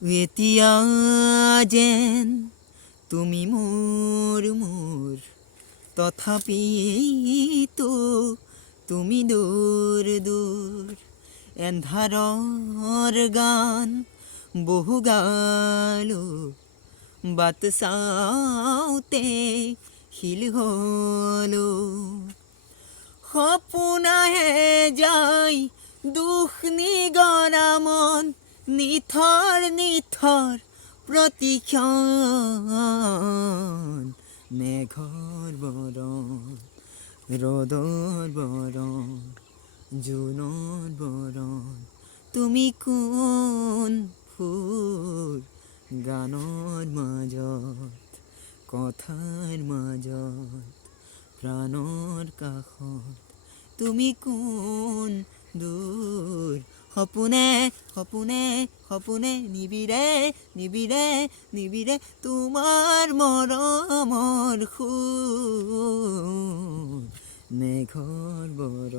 এতিয়া যেন তুমি মোৰ তথাপিতো তুমি দূৰ দূৰ এন্ধাৰৰ গান বহু গালো বাট চাওঁতে শিল হলো সপোনাহে যায় দুখ নিগৰা মন নিথৰ নিথৰ প্ৰতিক্ষণ মেঘৰ বৰণ ৰ'দৰ বৰণ জোনৰ বৰণ তুমি কোন ফুল গানৰ মাজত কথাৰ মাজত প্ৰাণৰ কাষত তুমি কোন দূৰ সপোনে সপোনে সপোনে নিবিৰে নিবিৰে নিবিৰে তোমাৰ মৰমৰ সুৰ মেঘৰ বৰণ